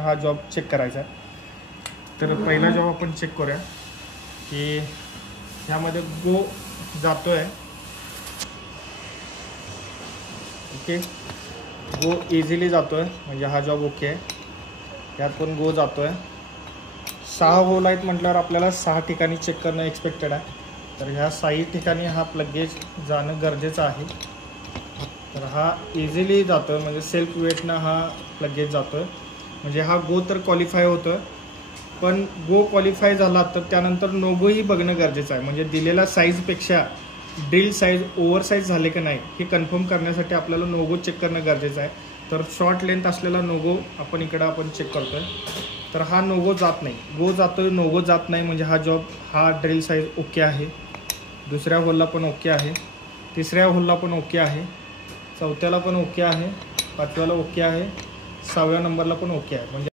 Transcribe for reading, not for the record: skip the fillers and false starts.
हा job check करायचा आहे. तर पहिला जॉब आपण चेक करूया की ह्यामध्ये गो जातो आहे. ओके, गो इझिली जातो आहे म्हणजे हा जॉब ओके आहे. यात पण गो जातो आहे. 6 होल आहेत म्हटल्यावर आपल्याला 6 ठिकाणी चेक करणं एक्सपेक्टेड आहे. तर ह्या 6 ठिकाणी हा प्लग गेज जाणं गरजेचं आहे. तर हा इझिली जातो आहे म्हणजे सेल्फ वेटनं हा प्लग गेज जातो आहे. म्हणजे हा गो तर क्वालिफाय होतो आहे. पण गो क्वालिफाय झाला तर त्यानंतर नो गोही बघणं गरजेचं आहे. म्हणजे दिलेल्या साईजपेक्षा ड्रिल साईज ओव्हर साईज झाले की नाही हे कन्फर्म करण्यासाठी आपल्याला नो गो चेक करणं गरजेचं आहे. तर शॉर्ट लेंथ असलेला नो गो आपण चेक करतोय. तर हा नो गो जात नाही, गो जातोय, नो गो जात नाही म्हणजे हा ड्रिल साईज ओके आहे. दुसऱ्या होलला पण ओके आहे, तिसऱ्या होलला पण ओके आहे, चौथ्याला पण ओके आहे, 5व्याला ओके आहे, 6व्या नंबरला पण ओके आहे. म्हणजे